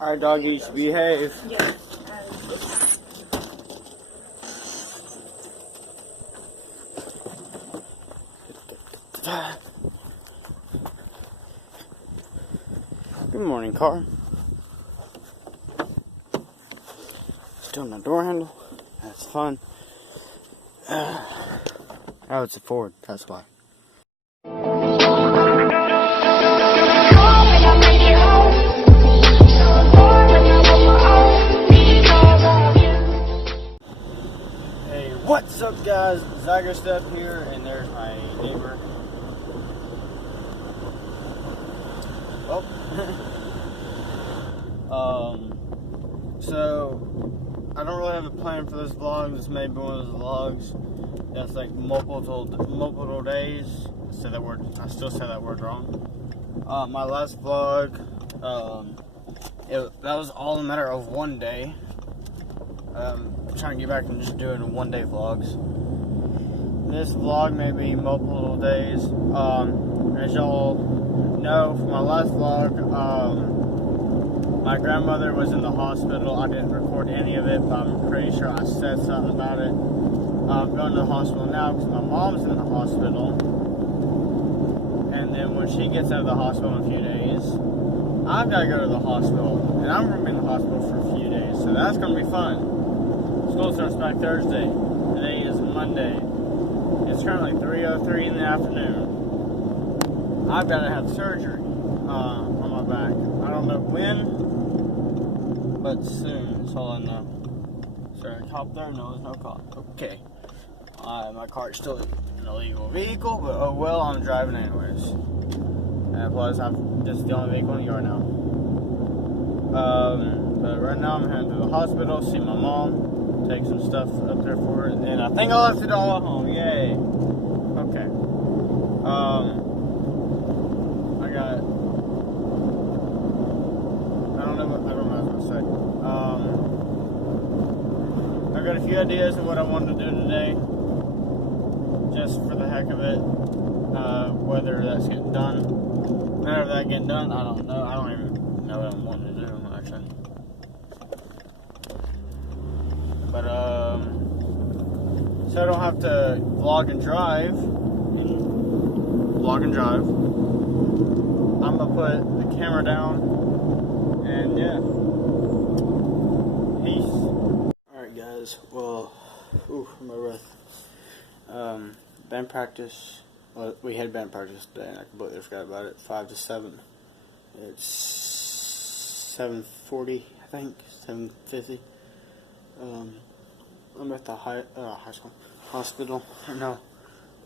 Alright, doggies, behave. Yeah. Good morning, car. Still on the door handle. That's fun. Oh, it's a Ford. That's why. Hey, what's up, guys? Zyger Step here, and there's my neighbor. Oh. So I don't really have a plan for this vlog. This may be one of those vlogs that's like multiple days. I still say that word wrong. My last vlog, that was all a matter of one day. I'm trying to get back and just doing one-day vlogs. This vlog may be multiple days. As y'all know from my last vlog, my grandmother was in the hospital. I didn't record any of it, but I'm pretty sure I said something about it. I'm going to the hospital now because my mom's in the hospital. And then when she gets out of the hospital in a few days, I've got to go to the hospital. And I'm going to be in the hospital for a few days. So that's going to be fun. School starts back Thursday. Today is Monday. It's currently 3:03 in the afternoon. I've got to have surgery on my back. I don't know when, but soon. That's all I know. Is there a cop there? No, there's no cop. Okay. My car is still an illegal vehicle, but oh well, I'm driving anyways. And plus, this is the only vehicle in the yard now. But right now, I'm heading to the hospital, see my mom, take some stuff up there for her, and I think I left it all at home. Yay. Okay. I don't know what I was going to say. I got a few ideas of what I wanted to do today, just for the heck of it. Whether that's getting done, whenever that getting done, I don't know. I don't even know what I'm wanting to do, actually. But so I don't have to vlog and drive. I'm gonna put the camera down, and yeah, peace. Alright guys, well, my breath. Band practice, well, we had band practice today, and I completely forgot about it. 5 to 7. It's 7:40, I think, 7:50. I'm at the high school, hospital, no,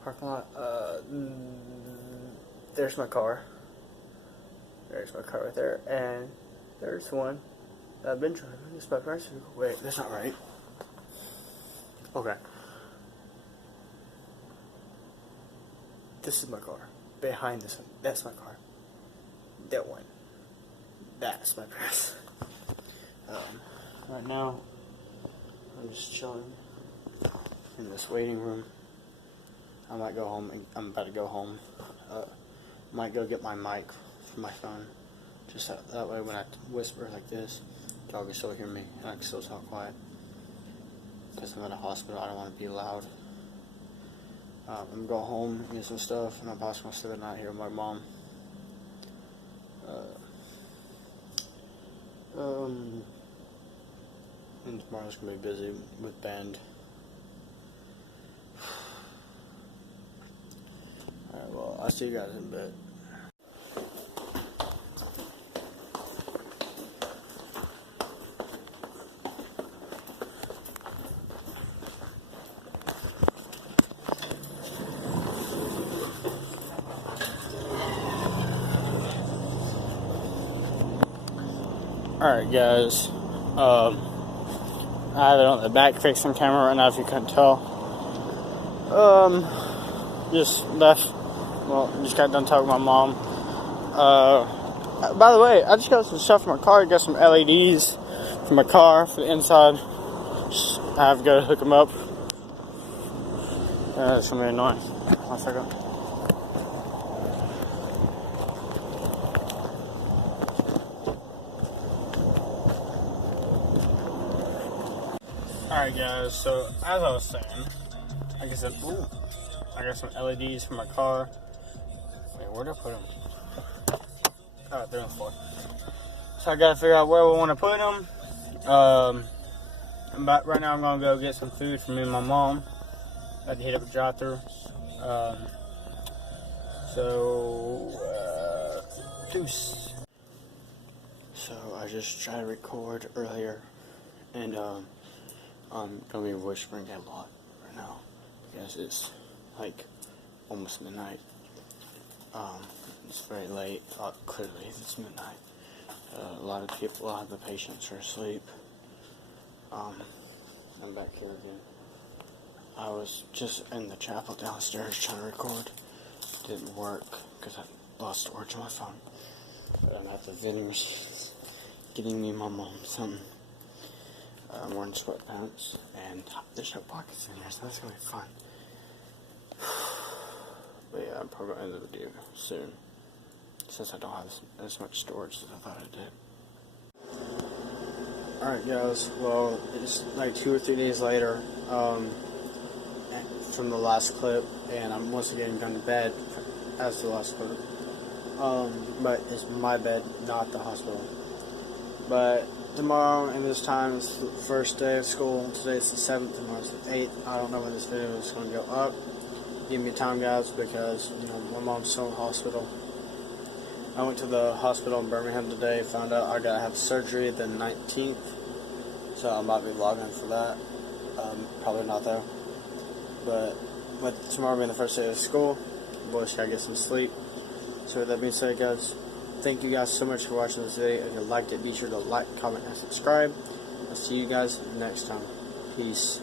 parking lot. There's my car. There's my car right there, and there's one that I've been driving. It's my first vehicle. Wait, that's not right. Okay. This is my car. Behind this one, that's my car. That one. That's my purse. Right now, I'm just chilling in this waiting room. I might go home. I'm about to go home. Might go get my mic from my phone. Just that way when I whisper like this, y'all can still hear me and I can still talk quiet. Because I'm at a hospital, I don't want to be loud. I'm going to go home and get some stuff, and I'm possibly going to stay the night here with my mom. And tomorrow's going to be busy with band. Alright, well, I'll see you guys in a bit. Alright guys, I have it on the back facing camera right now if you couldn't tell. Just got done talking to my mom. By the way, I just got some stuff from my car. I got some LEDs for my car for the inside. I have to go hook them up. It's gonna be annoying. 1 second. Alright guys, so as I was saying, I got some LEDs for my car. Wait, where'd I put them? Alright, they're on the floor. So I gotta figure out where we want to put them. But right now I'm gonna go get some food for me and my mom. I had to hit up a drive-thru. Deuce. So I just tried to record earlier, and I'm gonna be whispering a lot right now because it's like almost midnight. It's very late. Clearly, it's midnight. A lot of the patients are asleep. I'm back here again. I was just in the chapel downstairs trying to record. Didn't work because I lost storage on my phone. But I'm at the vending machines getting me and my mom something. I'm wearing sweatpants and there's no pockets in here, so that's gonna be fun. But yeah, I'm probably gonna end the video soon since I don't have as much storage as I thought I did. Alright guys, well, it's like 2 or 3 days later from the last clip, and I'm once again going to bed as the last clip. But it's my bed, not the hospital. But tomorrow and this time is the first day of school. Today's the 7th, tomorrow's the 8th. I don't know when this video is going to go up. Give me time guys, because my mom's still in the hospital. I went to the hospital in Birmingham today, found out I gotta have surgery the 19th, so I might be logging for that. Probably not though. But with tomorrow being the first day of school, boys gotta get some sleep. So with that being said guys, thank you guys so much for watching this video. If you liked it, be sure to like, comment, and subscribe. I'll see you guys next time. Peace.